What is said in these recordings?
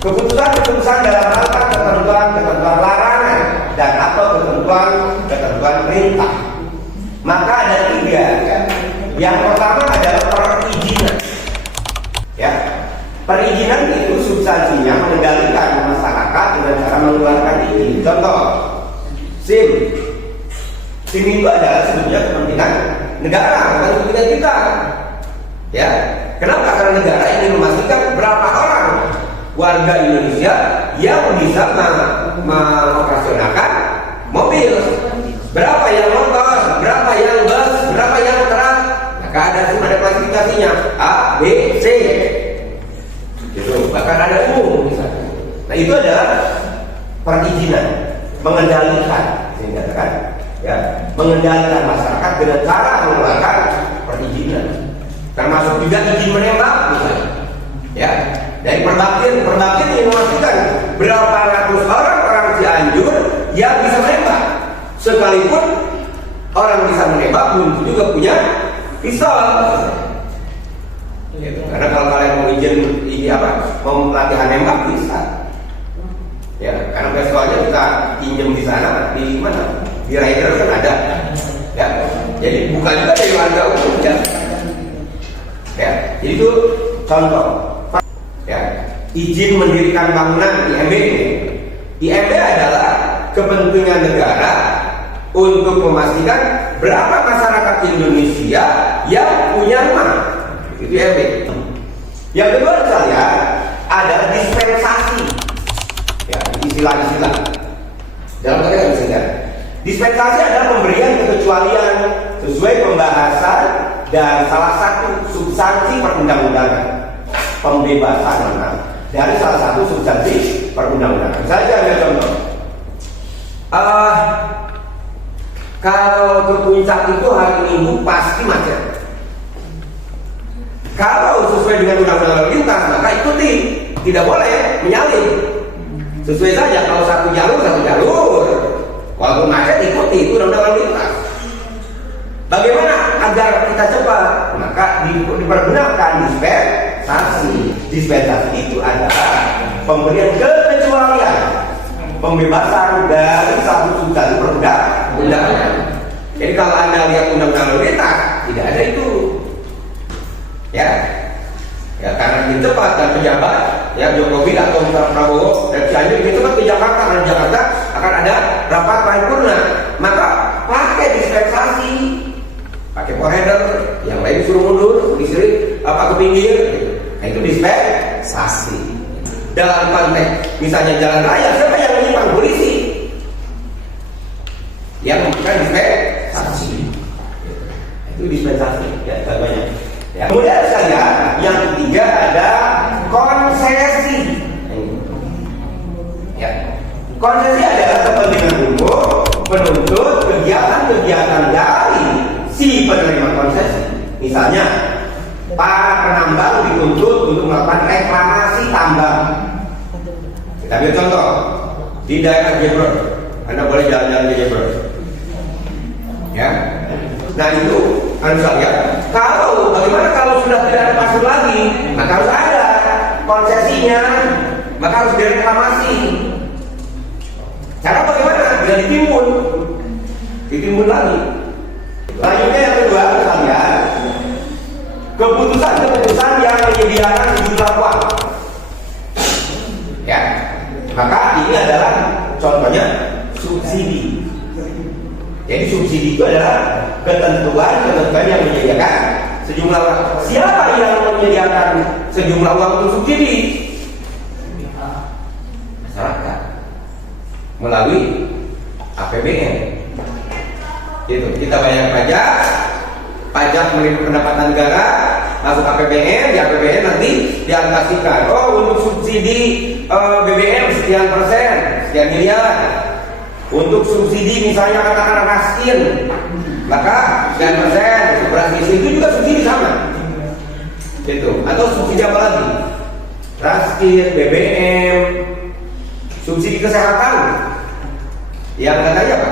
keputusan-keputusan dalam rangka ketentuan larangan dan atau ketentuan perintah. Maka ada 3. Yang pertama adalah perizinan. Ya, perizinan itu substansinya mengendalikan masyarakat dengan cara mengeluarkan izin. Contoh, SIM. SIM itu adalah sebetulnya kepentingan negara, bukan kepentingan kita. Ya, kenapa? Karena negara ingin memastikan berapa orang warga Indonesia yang bisa mengoperasionalkan mobil, berapa yang motor, berapa yang bus, berapa yang truk. Maka ada klasifikasinya A, B, C. Gitu. Bahkan ada umum misalnya. Nah itu adalah perizinan, mengendalikan, saya katakan, ya, mengendalikan masyarakat dengan cara mengeluarkan perizinan. Termasuk juga izin menembak misalnya. Ya, dari perbaktian ingin memastikan berapa ratus orang Cianjur yang bisa menembak. Sekalipun orang bisa menembak belum juga punya pistol. Gitu. Karena kalau kalian mau izin mau latihan nembak bisa. Ya, karena pistolnya kita pinjam di sana, di mana? Di rider kan ada. Ya, jadi bukan juga dari warga umum ya. Ya, jadi itu contoh. Ya, izin mendirikan bangunan IMB. IMB adalah kepentingan negara untuk memastikan berapa masyarakat Indonesia yang punya rumah. Itu IMB. Yang kedua saya ada dispensasi. Ya, istilah-istilah. Dalam kata misalnya, dispensasi adalah pemberian kekecualian sesuai pembahasan dan salah satu substansi perundang-undangan, pembebasan dari salah satu substansi perundang-undangan. Saya ambil contoh. Kalau ke puncak itu hari Minggu pasti macet. Kalau sesuai dengan undang-undang lalu lintas maka ikuti, tidak boleh menyalip. Sesuai saja, kalau satu jalur, walaupun macet ikuti, itu undang-undang lalu lintas. Bagaimana agar kita cepat? Maka dipergunakan dispensasi. Dispensasi itu adalah pemberian kekecualian, pembebasan dari satu substansi perundang-undangan. Jadi kalau Anda lihat undang-undang lalu lintas, tidak ada itu. Ya, karena ingin cepat dan pejabat, ya Jokowi atau Prabowo dan Cianjur ingin cepat ke Jakarta, karena Jakarta akan ada rapat paripurna. Maka pakai dispensasi, pakai foreheader, yang lain suruh mundur, disuruh ke pinggir. Nah, itu dispensasi. Dalam konteks misalnya jalan raya, siapa yang menyimpang? Polisi. Yang memberikan dispensasi. Itu dispensasi. Ya, contohnya. Ya. Kemudian saja yang ketiga ada konsesi. Ya. Konsesi adalah kepentingan umum menuntut kegiatan-kegiatan dari si penerima konsesi. Misalnya, para penambang dituntut untuk melakukan reklamasi tambang. Kita ambil contoh di daerah Jebron. Anda boleh jalan-jalan ke Jebron. Ya. Nah itu harus lihat. Bagaimana kalau sudah tidak ada pasir lagi, maka harus ada konsesinya, maka harus direklamasi. Cara bagaimana? Bila ditimbun lagi. Selanjutnya yang kedua, misalnya keputusan-keputusan yang menyediakan sejumlah uang. Ya, maka ini adalah contohnya subsidi. Jadi subsidi itu adalah ketentuan yang menyediakan sejumlah uang. Siapa yang menyediakan sejumlah uang untuk subsidi? Masyarakat melalui APBN. Gitu. Kita bayar pajak melalui pendapatan negara, masuk APBN, di APBN nanti dialokasikan. Oh, untuk subsidi BBM sekian persen, sekian miliar. Untuk subsidi misalnya katakan raskin, maka sekian persen. Beras itu juga subsidi sama. Gitu. Atau subsidi apa lagi? Raskin, BBM, subsidi kesehatan. Yang katanya apa?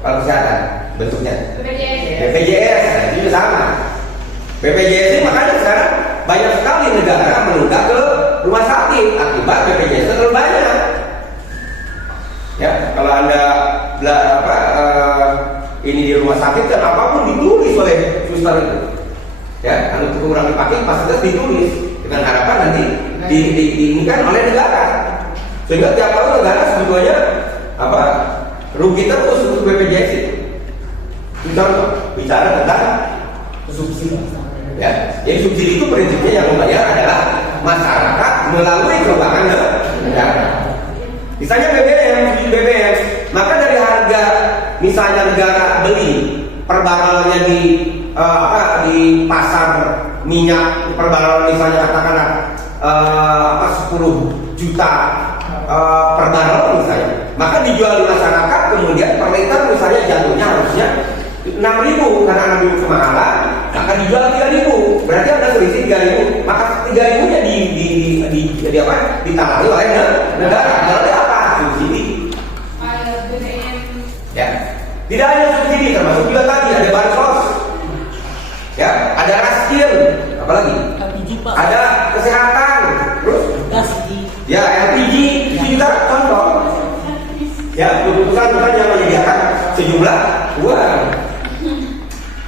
Kalau kesehatan bentuknya BPJS, nah, itu juga sama. BPJS ini makanya sekarang banyak sekali negara menunggak ke rumah sakit akibat BPJS soal itu. Ya, kalau itu kurang dipakai, fasilitas ditulis dengan harapan nanti diinginkan oleh negara. Sehingga tiap tahun negara sebetulnya apa rugi terus untuk BPJS itu. Contoh bicara tentang subsidi. Ya, jadi subsidi itu prinsipnya yang membayar adalah masyarakat melalui keuangan negara. Misalnya BBM, maka dari harga misalnya negara beli per barelnya di pasar minyak per barel misalnya katakanlah 10 juta per barel misalnya, maka dijual di masyarakat kemudian per liter misalnya jatuhnya harusnya 6.000 karena 6.000 kemahalan, maka dijual 3.000, berarti ada selisih 3.000, maka 3.000 nya ditangani oleh negara. Berarti apa? Subsidi. Ya, tidak hanya subsidi, termasuk juga tadi ada bansos, ya, ada raskin, apalagi ada kesehatan, terus ya LPG, ini juga contoh. Ya, keputusan yang menyediakan sejumlah uang.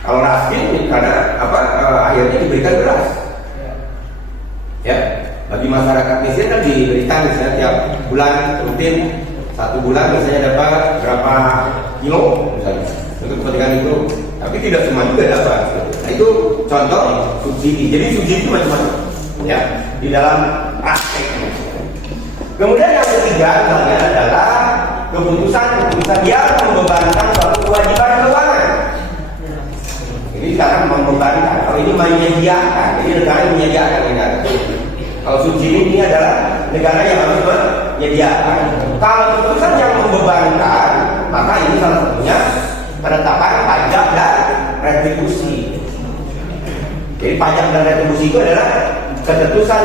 Kalau raskin karena akhirnya diberikan beras. Ya, bagi masyarakat miskin kan diberikan misalnya tiap bulan rutin 1 bulan misalnya dapat berapa kilo misalnya untuk kepentingan itu, tapi tidak semua juga dapat. Nah, itu contoh subsidi. Jadi subsidi itu macam-macam ya di dalam praktek. Kemudian yang ketiga adalah keputusan yang membebankan suatu kewajiban keuangan. Ini sekarang membebankan, kalau ini menyediakan, jadi negara yang menyediakan negara. Kalau subsidi ini adalah negara yang harus menyediakan. Kalau keputusan yang membebankan, maka ini salah satunya penetapan pajak dan retribusi. Jadi pajak dan retribusi itu adalah keputusan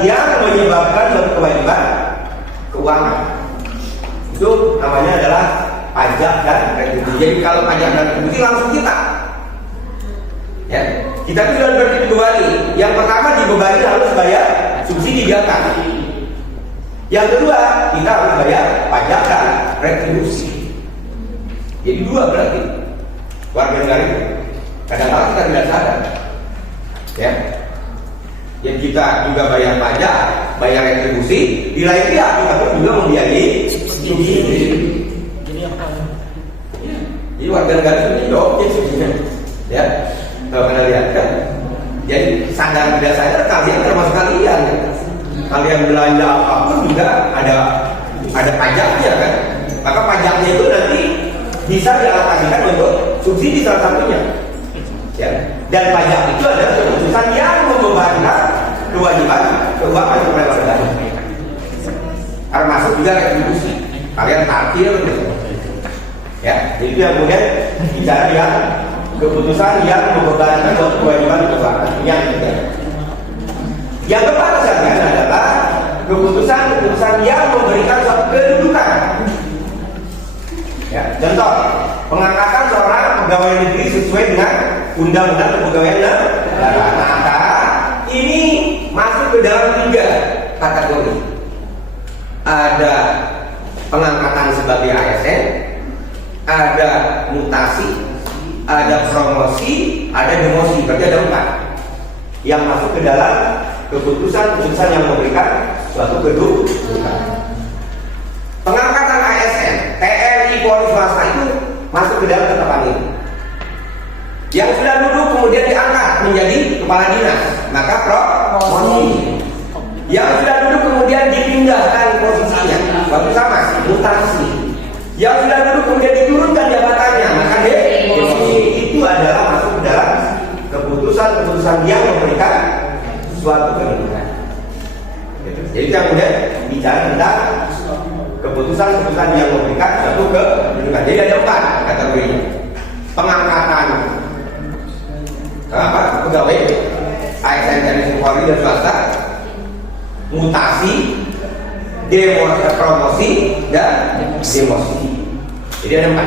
yang menyebabkan suatu kewajiban keuangan. Itu namanya adalah pajak dan retribusi. Jadi kalau pajak dan retribusi langsung kita. Ya, kita sudah dibebani. Yang pertama dibebani harus bayar subsidi zakat. Yang kedua kita harus bayar pajak dan retribusi. Jadi dua berarti warga negara itu. Kadang-kadang kita tidak sadar. Ya, yang kita juga bayar pajak, bayar retribusi. Di lain pihak kita pun juga membiayai subsidi. Jadi warga negara itu objek subsidinya. Ya. Kalau kalian lihat kan, jadi sadar tidak sadar kalian termasuk kalian. Kalian belanja apapun juga ada pajaknya kan. Maka pajaknya itu nanti bisa dialokasikan untuk subsidi salah satunya. Ya. Dan pajak itu adalah keputusan yang membebankan kewajiban keuangan kepada warga. Termasuk juga retribusi. Kalian parkir gitu. Ya, itu yang kemudian bicara yang keputusan yang membebankan suatu kewajiban keuangan. Yang ketiga. Yang keempat adalah keputusan yang memberikan suatu kedudukan. Ya, contoh pengangkatan seorang pegawai negeri sesuai dengan undang-undang kepegawaian negara. Maka ini masuk ke dalam 3 kategori. Ada pengangkatan sebagai ASN, ada mutasi, ada promosi, ada demosi, berarti ada 4 yang masuk ke dalam keputusan yang memberikan suatu kedudukan. Pengangkatan ASN, TNI, Polri, swasta itu masuk ke dalam ketetapan ini. Yang sudah duduk kemudian diangkat menjadi kepala dinas, maka promosi. Yang sudah duduk kemudian dipindahkan posisinya, bagus sama, mutasi. Yang sudah duduk kemudian diturunkan jabatannya, maka demosi. Itu adalah masuk ke dalam keputusan yang memberikan suatu kedudukan. Jadi kita kemudian bicara tentang keputusan yang memberikan suatu kedudukan. Jadi ada 4 kategorinya. Pengangkatan pegawai ASN dari Polri dan swasta, mutasi, promosi dan demosi. Jadi ada 4.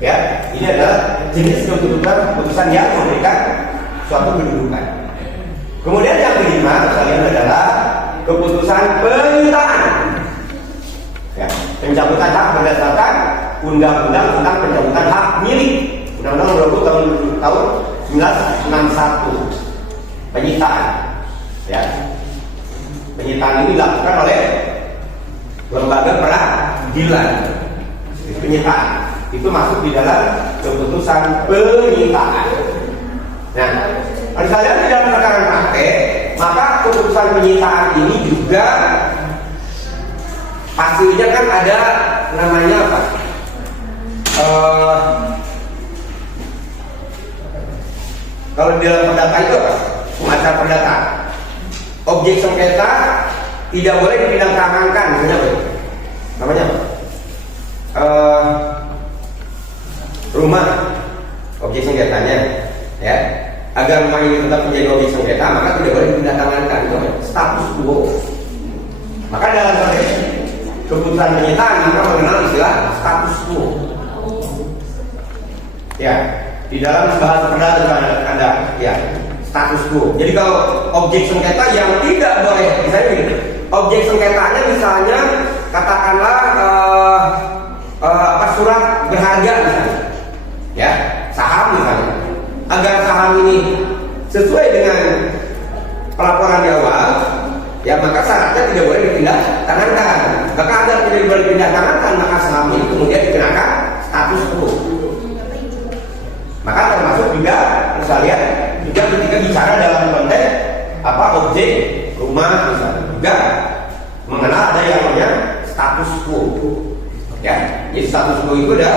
Ya, ini adalah jenis keputusan yang memberikan suatu kedudukan. Kemudian yang kelima kalian adalah keputusan penyitaan. Ya, pencabutan hak berdasarkan undang-undang tentang pencabutan hak milik. Undang-undang 20 tahun 1961 penyitaan, ya. Penyitaan ini dilakukan oleh lembaga peradilan. Penyitaan itu masuk di dalam keputusan penyitaan. Nah, misalnya di dalam perkara praktek, maka keputusan penyitaan ini juga pastinya kan ada namanya apa? Kalau di dalam perdata itu apa? Semacam perdata. Objek sengketa tidak boleh dipindahtangankan, misalnya apa? Namanya apa? Rumah objek sengketanya, ya. Agar rumah ini tetap menjadi objek sengketa, maka tidak boleh dipindahtangankan. Itu status quo. Maka dalam konteks keputusan penyitaan maka mengenal istilah status quo. Ya, di dalam bahasa perdata ada ya status quo. Jadi kalau objek sengketa yang tidak boleh, misalnya begini, objek sengketanya misalnya katakanlah surat berharga misalnya, ya saham misalnya. Agar saham ini sesuai dengan pelaporan di awal, ya maka syaratnya tidak boleh dipindah tangankan. Maka agar tidak boleh dipindah tangankan, maka saham ini kemudian dikenakan status quo. Maka termasuk juga misalnya juga ketika bicara dalam konteks objek rumah misalnya juga mengenal ada yang namanya status quo. Ya, jadi status quo itu udah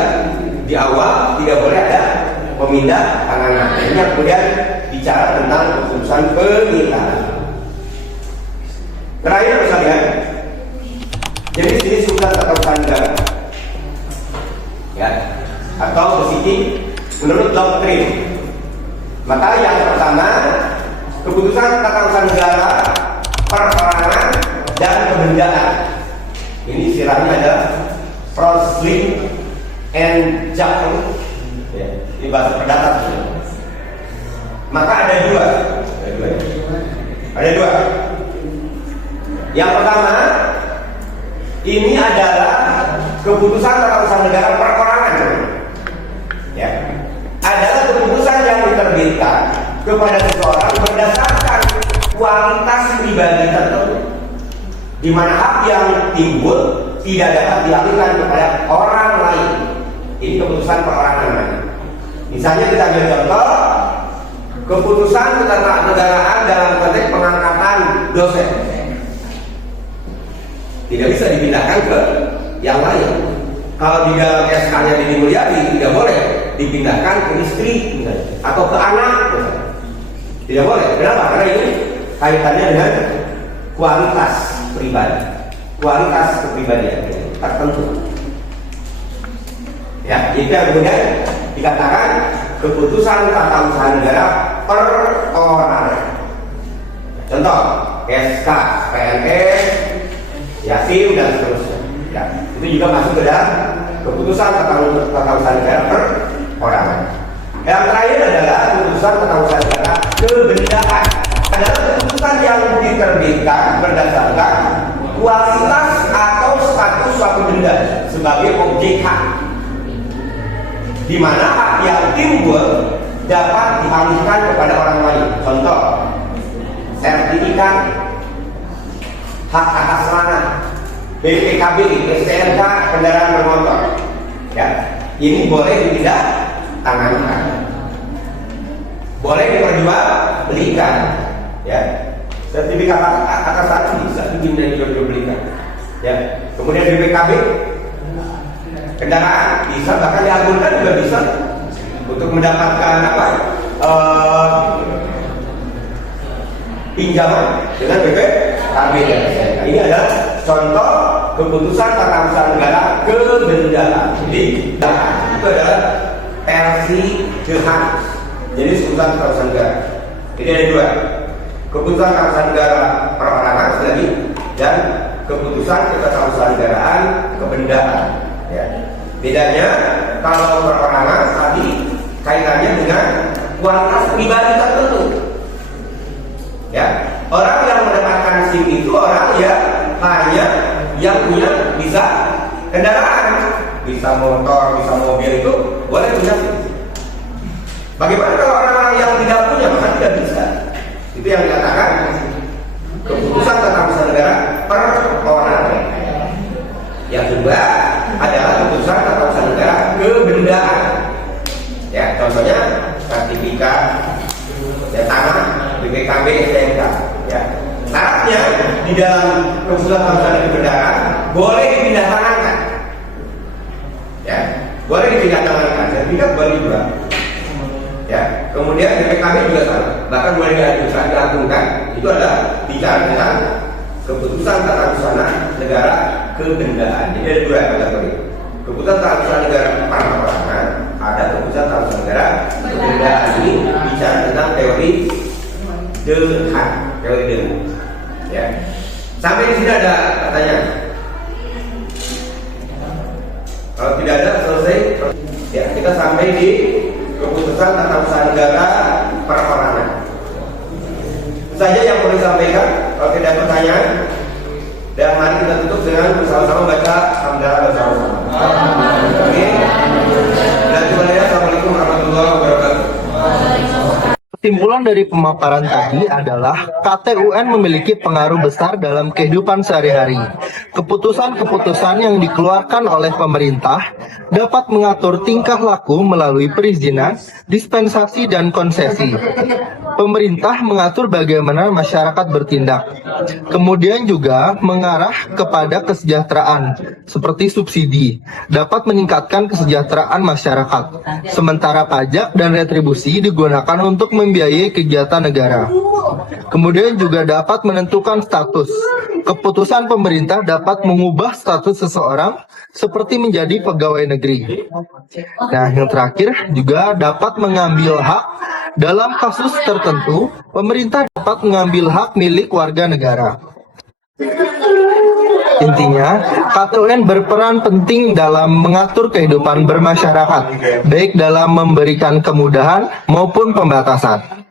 di awal tidak boleh ada pemindah tanganan. Ini kemudian bicara tentang keputusan penyitaan. Terakhir misalnya, jadi sini sudah tata negara, ya, atau bersikap menurut doktrin. Maka yang pertama, keputusan tata usaha negara, perorangan dan kebendaan. Ini istilahnya adalah Prosling and Jackson, ya, di bahasa perdata. Maka ada dua. Yang pertama, ini adalah keputusan tata usaha negara perorangan. Ya, adalah keputusan yang diterbitkan kepada seseorang berdasarkan kualitas pribadi tertentu, di mana hak yang timbul tidak dapat dialihkan kepada orang lain. Ini keputusan perorangan. Misalnya kita ambil contoh keputusan ketatanegaraan dalam konteks pengangkatan dosen, tidak bisa dipindahkan ke yang lain. Kalau di dalam SK-nya Deddy Mulyadi tidak boleh dipindahkan ke istri misalnya, atau ke anak misalnya. Tidak boleh. Kenapa? Karena ini kaitannya dengan kualitas pribadi, kualitas kepribadian tertentu. Ya, itu yang kemudian dikatakan keputusan tata usaha negara perorangan. Contoh SK, PNS, Yatim dan seterusnya. Ya, itu juga masuk ke dalam keputusan tata usaha negara perorangan. Yang terakhir adalah keputusan tata usaha negara kebendaan. Adalah keputusan yang diterbitkan berdasarkan kualitas atau status suatu benda sebagai objek hak, di mana hak yang timbul dapat dialihkan kepada orang lain. Contoh, sertifikat hak atas tanah, BPKB, STNK kendaraan bermotor. Ya, ini boleh dipindah tangankan, boleh diperjualbelikan. Ya, sertifikat atas tanah bisa dipindah dijualbelikan. Ya, kemudian BPKB kendaraan bisa, bahkan diagunkan juga bisa untuk mendapatkan pinjaman dengan BPKB. Ini adalah contoh keputusan tata usaha negara kebendaan. Jadi itu adalah versi kehanus. Jadi keputusan tata usaha negara. Jadi ada dua, keputusan tata usaha negara perorangan tadi dan keputusan tata usaha negaraan kebendaan. Ya. Bedanya kalau perorangan tadi kaitannya dengan kualitas pribadi tertentu. Ya, orang yang mendapatkan SIM itu orang yang hanya yang punya bisa kendaraan, bisa motor, bisa mobil, itu boleh punya SIM. Bagaimana kalau orang yang tidak bisa. Itu yang dikatakan keputusan tentang usaha negara perorangan. Yang kedua adalah keputusan tentang usaha negara kebendaan. Ya, contohnya sertifikat ya, tanah BPKB STNK. Ya, syaratnya di dalam keputusan tentang usaha kebendaan boleh dipindah tangankan. Ya, boleh dipindah tangankan. Sertifikat boleh juga. Ya, kemudian BPKB juga sama. Bahkan boleh diagungkan. Itu adalah bicara tentang keputusan tata usaha negara kebendaan. Jadi ada dua kategori. Keputusan tata usaha negara perorangan, ada keputusan tata usaha negara kebendaan. Ini bicara tentang teori dengan, teori dengan. Ya. Sampai di sini ada pertanyaan. Kalau tidak ada selesai. Ya, kita sampai di keputusan tata usaha negara perorangan. Itu saja yang perlu disampaikan. Kalau tidak ada pertanyaan, dan mari kita tutup dengan bersama-sama baca hamdalah bersama-sama. Oke. Dan Assalamualaikum warahmatullahi wabarakatuh. Kesimpulan dari pemaparan tadi adalah KTUN memiliki pengaruh besar dalam kehidupan sehari-hari. Keputusan-keputusan yang dikeluarkan oleh pemerintah dapat mengatur tingkah laku melalui perizinan, dispensasi, dan konsesi. Pemerintah mengatur bagaimana masyarakat bertindak. Kemudian juga mengarah kepada kesejahteraan, seperti subsidi, dapat meningkatkan kesejahteraan masyarakat. Sementara pajak dan retribusi digunakan untuk membiayai kegiatan negara. Kemudian juga dapat menentukan status. Keputusan pemerintah dapat mengubah status seseorang seperti menjadi pegawai negeri. Nah, yang terakhir juga dapat mengambil hak. Dalam kasus tertentu, pemerintah dapat mengambil hak milik warga negara. Intinya, KTUN berperan penting dalam mengatur kehidupan bermasyarakat, baik dalam memberikan kemudahan maupun pembatasan.